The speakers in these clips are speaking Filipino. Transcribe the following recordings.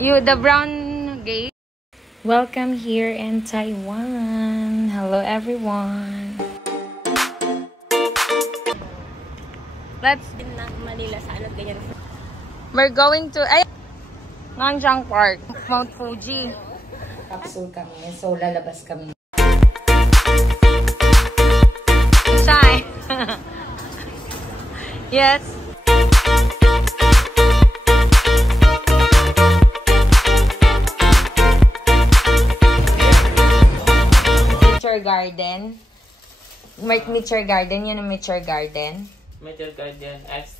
The brown gate. Welcome here in Taiwan. Hello everyone. Let's Manila sa ano ganyan. We're going to Nanjang Park, Mount Fuji. Capsule kami, so lalabas kami. Shy. Yes. Nature Garden. Nature Garden, yun ang Nature Garden. Nature Garden X.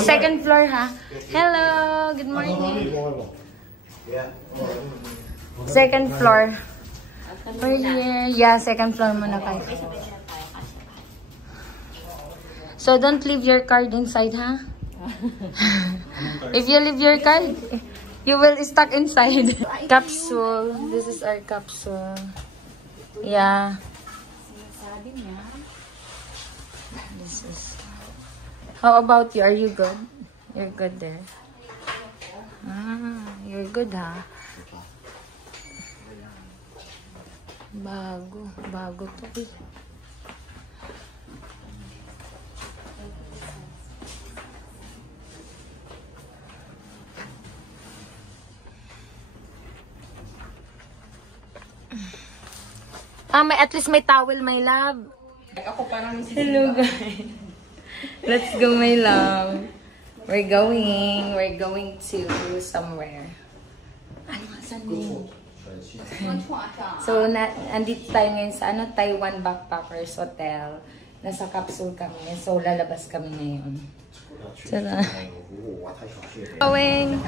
Second floor, ha? Hello, good morning. Second floor. We're here. Yeah, second floor muna kayo. So don't leave your card inside, ha? If you leave your card, you will stuck inside. Capsule. This is our capsule. Yeah. This is. How about you? Are you good? You're good there. Ah, you're good, ha? Bago to eh. At least may towel, my love. Ako parang Hello, guys. Let's go, my love. We're going to somewhere. Ano, saan yun? So, andito tayo ngayon sa Taiwan Backpackers Hotel. Nasa capsule kami. So, lalabas kami ngayon. Tara. Going.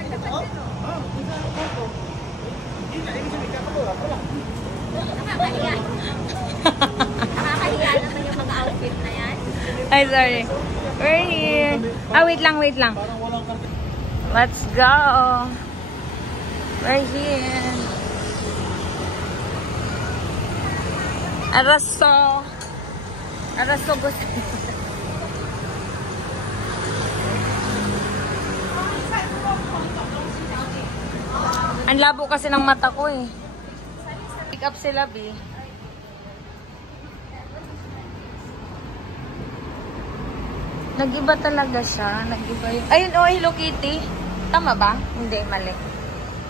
nakakahiya naman yung mga outfit na yan. Ay, sorry. We're here. Wait lang. Let's go. We're here. Araso gusto. Ang labo kasi ng mata ko eh. Pick up sila, B. Nag-iba talaga siya. Nag-iba yung... Ayun, oh, Hello Kitty. Tama ba? Hindi, mali.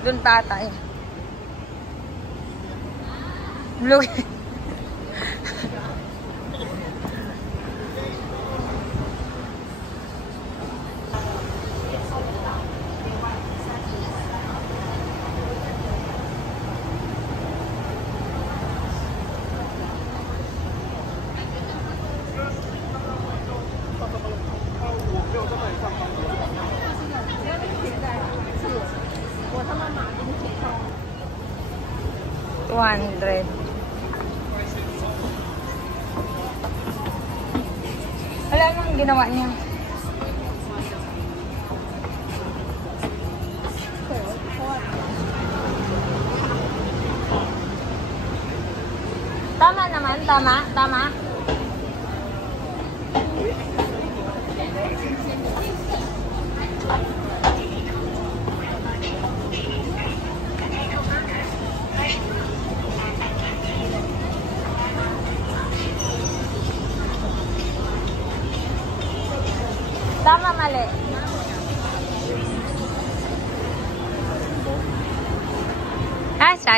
Doon tata eh. Hello Kitty. $200. Wala nang ginawa niya. Tama naman, tama. Tama, mali.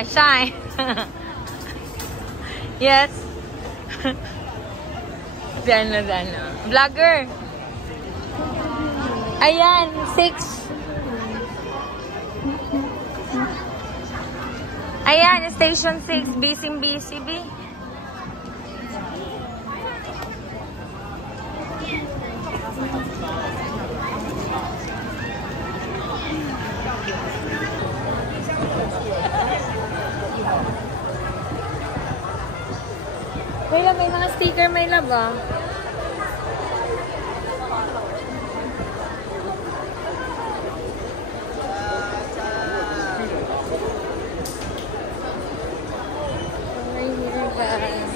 Shy. Yes. Diyan. Vlogger. Ayan, 6. Ayan, station 6. Busy, B. Wala, may mga sticker, may love ah. Right here, guys.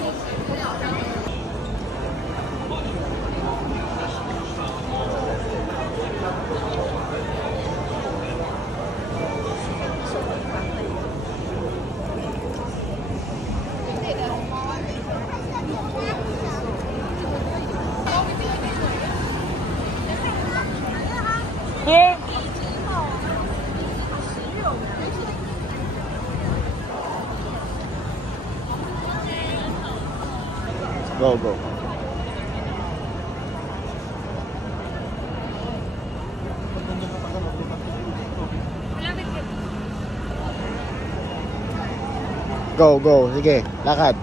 Go, go. Sige, lakad.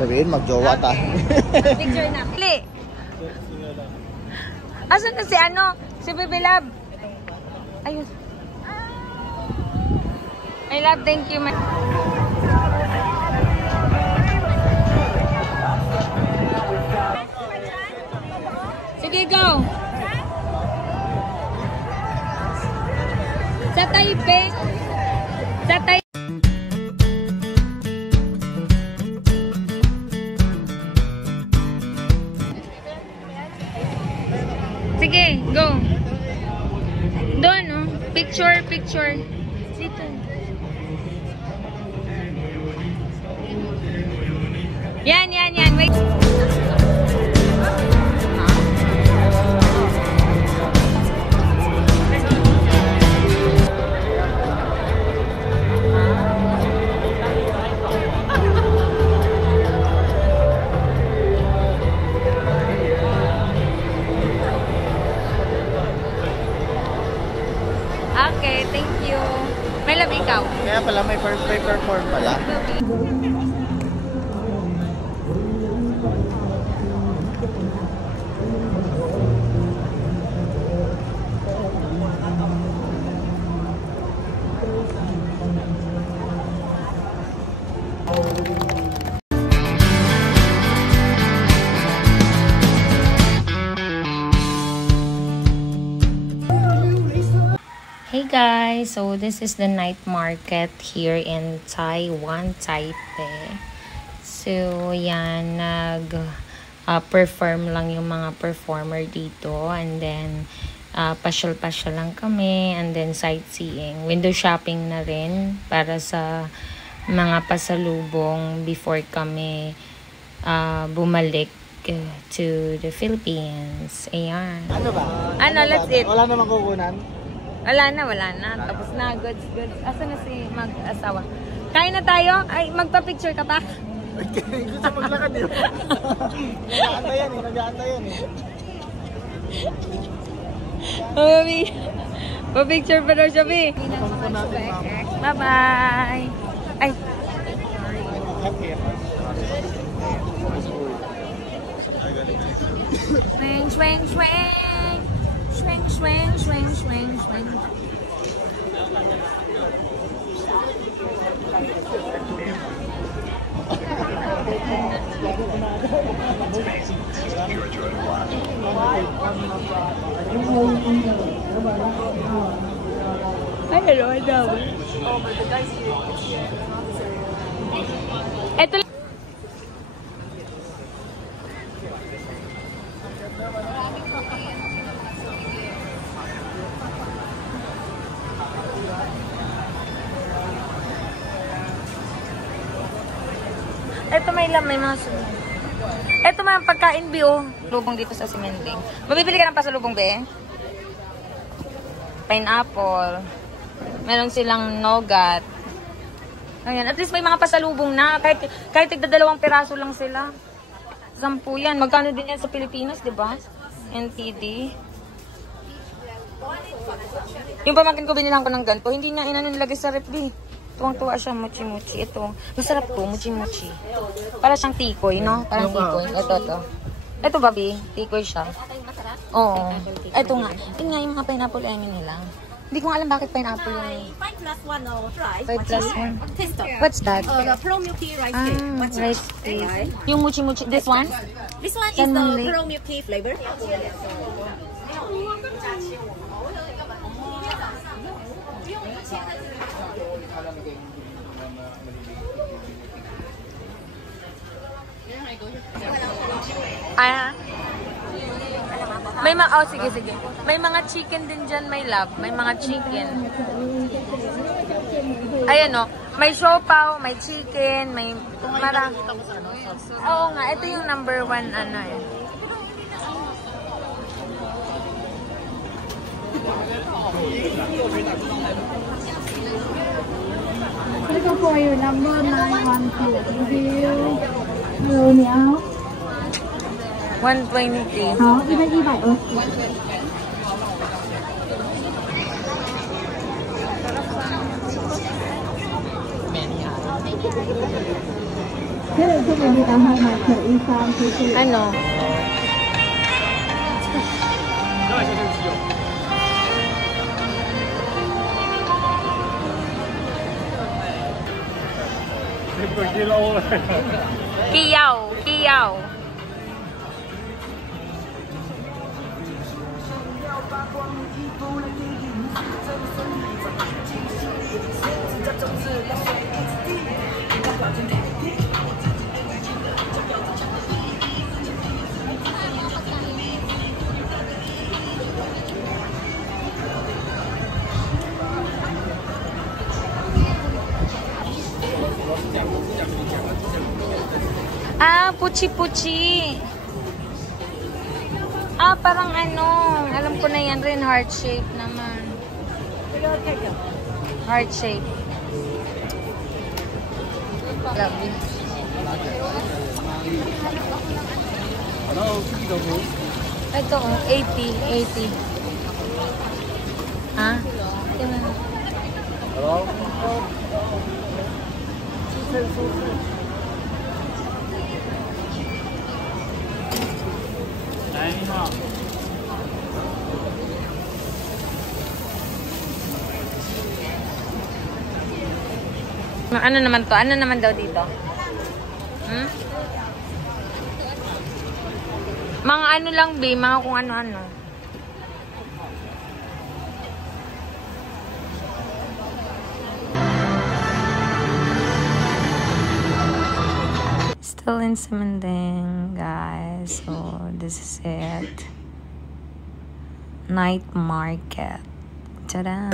Sabihin, magjowa ta. Picture na. Pili. Asan na si ano? Si Baby Love. Ayun. I love, thank you. Sige, go. Sa Taipei. Sa Taipei. Sige, go. Doon, oh. Picture, picture. Dito. Yan, yan, yan. Wait. Okay, thank you. May love ikaw. Kaya pala may perform pala. Hey guys, so this is the night market here in Taiwan, Taipei. So yan, perform lang yung mga performer dito, and then pasyal-pasyal lang kami, and then sightseeing, window shopping na rin para sa mga pasalubong before kami bumalik to the Philippines. Ayan. Ano ba? Ano, let's eat. Wala namang kukunan. Wala na. Tapos na, goods. Asa na si mag-asawa? Kain na tayo? Ay, magpa-picture ka pa? Gusto maglakad eh. Nag-aantay yan eh. Oh, Mami. Pa-picture pa daw siya, Bi. Bye-bye. Ay. Swing, swing, swing. Swing, swing, swing, swing, swing. Ay, hello, daw. Ito lang. Ito may mga sunod. Ito mga pagkain, Bi, oh. Lubong dito sa Simending. Mabibili ka ng pasalubong, Bi? Pineapple. Meron silang nougat. Ayan, at least may mga pasalubong na. Kahit tigda-2 piraso lang sila. 10 yan. Magkano din yan sa Pilipinas, di ba? NTD. Yung pamangkin ko, binilang ko ng ganito. Hindi na nilagay sa rep, Bi. Tuwang-tuwa siya, mochi-mochi. Ito, masarap to, mochi-mochi. Para siyang tikoy, no? Parang tikoy. Ito. Ito, Babi, tikoy siya. Oo. Ito nga. Yun nga yung mga pineapple nila. Hindi ko nga alam bakit pineapple yung... 5+1 or rice. 5+1. Taste. What's that? The pro milky rice cake. Rice cake. Yung mochi-mochi. This one? This one is the pro milky flavor. May sige. May mga chicken din dyan, my love. May mga chicken. Ayan, no. May siopaw, may chicken, may marami. Oo nga, ito yung number 1, ano eh. Welcome for your number 912. Thank you. Hello, Meow. 120. 好，120。Ano? Kiyaw, kiyaw. Ah, puchi-puchi. Ah, parang ano. Alam ko na yan rin. Heart shape naman. Heart shape. Lovely. Ito, 80. 80. Ha? Hello? Ano naman to? Ano naman daw dito? Hmm? Mga ano lang, be. Mga kung ano-ano. Still in Simanding, guys. So, this is it. Night market. Tada!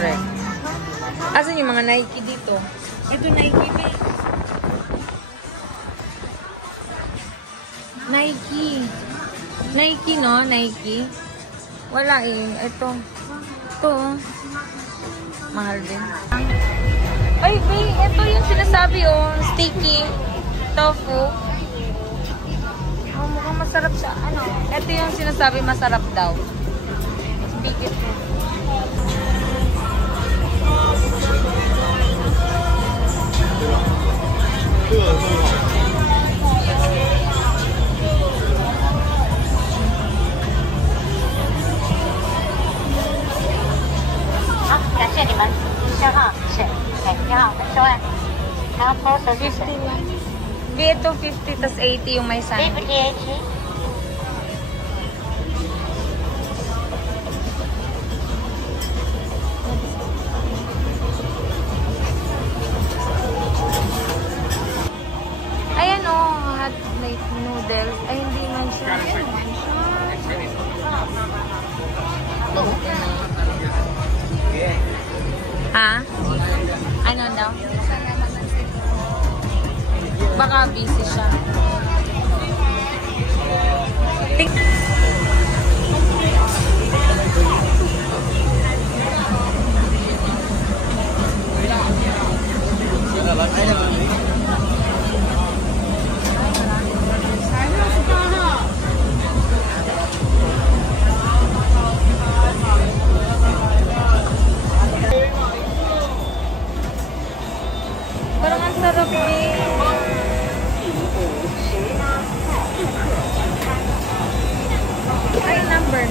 Asan yung mga Nike dito? Ito Nike, be. Nike. Nike, no? Nike. Wala eh. Ito. Ito. Mahal din. Ay, be. Ito yung sinasabi, oh. Sticky. Tofu. Oh, mukhang masarap siya. Ano? Ito yung sinasabi masarap daw. Big ito. Ito 50 tas 80 yung may sandwich. Ayan o, hot plate noodles. Ay, hindi man siya. Ha? Ano daw? Baka busy siya. Parang ang sarap eh. Ay, number.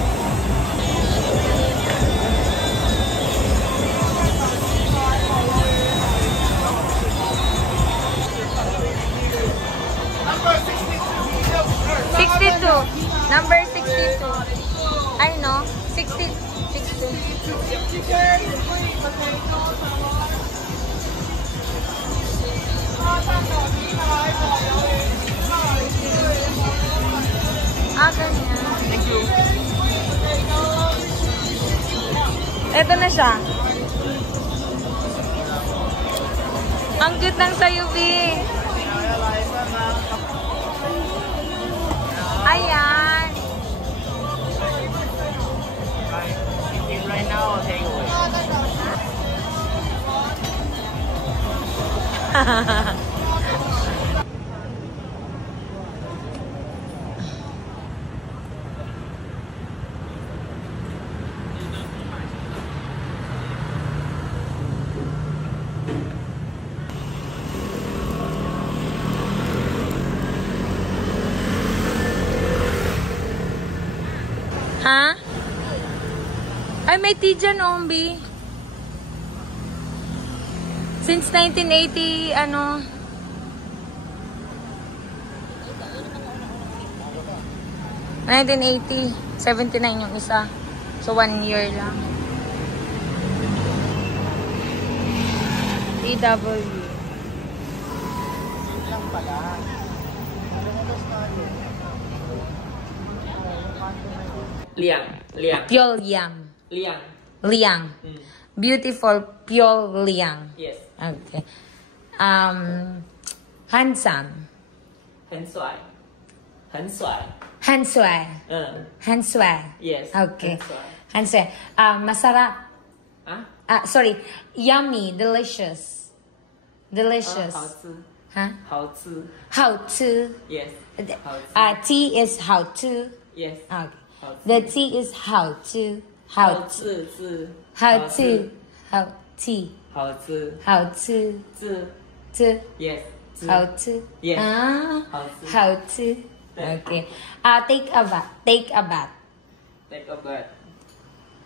Number 62. Ay, no? 62. Ah, ganyan. Thank you. Ito na siya. Ang cute ng sayo, B. Ayan. Right now, I'll take away. Ha? Ay, may tea dyan, Ombi. Since 1980, ano... 1980, 79 yung isa. So, 1 year lang. DW. Yun lang pala. Liang. Pyongyang. Liang. Liang. Beautiful Pyongyang. Yes. Okay. Handsome. 很帅。很帅。 Hanswai. Hanswai. Yes. Okay. 很帅。 Hanswai. Masarap. Sorry. Yummy. Delicious. Delicious. 好吃。 Huh? 好吃。 How to. Yes. 好吃。 Tea is how to. Yes. Okay. 好吃。 The tea is how to. How 好 to. 吃是。 How to. How tea. 好吃。 How to. 吃。 To. Yes. 吃。 How to. Yes. Ah. 好吃。 How to. Okay. Take a bath. Take a bath. Take a bath.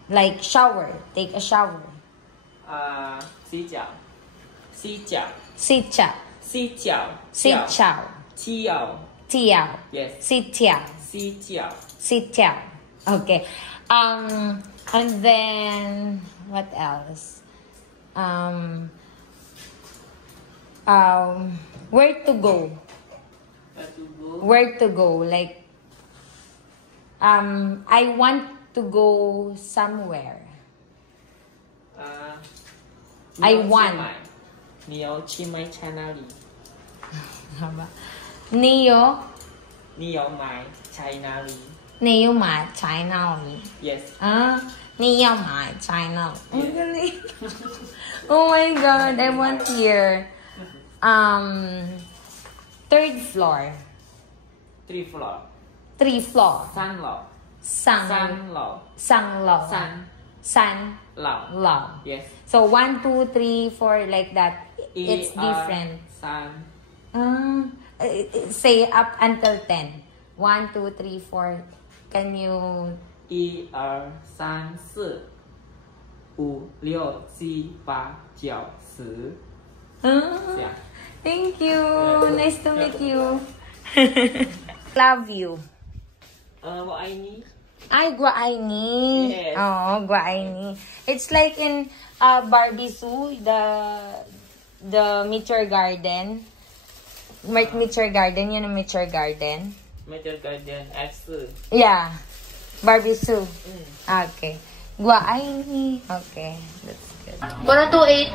Like shower. Take a shower. 洗脚。洗脚。 Sit chow. 洗脚。 Sit chow. 洗脚。 Tiao. Yes. Sit chow. 洗脚。 Sit chow. Okay. And then what else? Where to go? Where to go? Like, I want to go somewhere. I want. 你要去买在哪里？ Neo 你要买在哪里 买 China.？Yes. Neo 买 China. Ang galing. Oh my God, I want here. 3rd floor. 3 floor. 3 floor. 3楼。三楼。楼. 三楼。楼. Yes. So 1, 2, 3, 4 like that. It's different. 三。Say up until 10. 1, 2, 3, 4. Can you? 1、2、3、4、5、6、7、8、9、10。这样。 Thank you. Nice to meet you. Love you. 我爱你。 Ay, Guaini. Yes. Oh, Guaini. It's like in Barbie Zoo, the Meteor Garden. Meteor Garden, yun ang Meteor Garden. Meteor Garden X. Yeah. Barbie Zoo. Okay. Guaini. Okay. That's good. 128.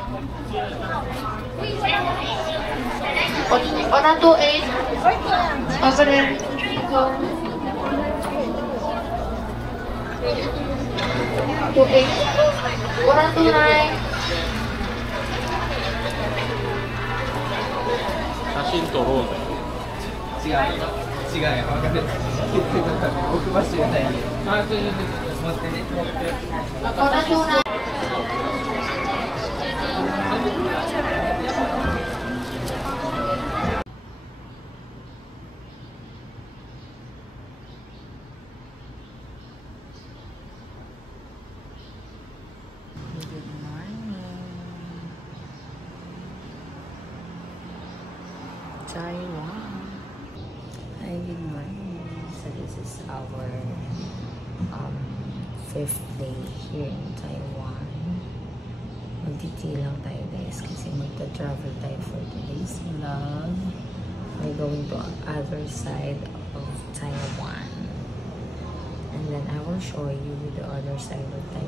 128. Over there. Go. 28. 129. 写真撮ろうぜ。違うよ。分かる。僕は知らない。持ってね。 129. Good morning. Taiwan. Hi, good morning. So this is our 5th day here in Taiwan. Magtiti lang tayo guys kasi magta-travel tayo for today's vlog. We're going to other side of Taiwan. And then I will show you the other side of Taiwan.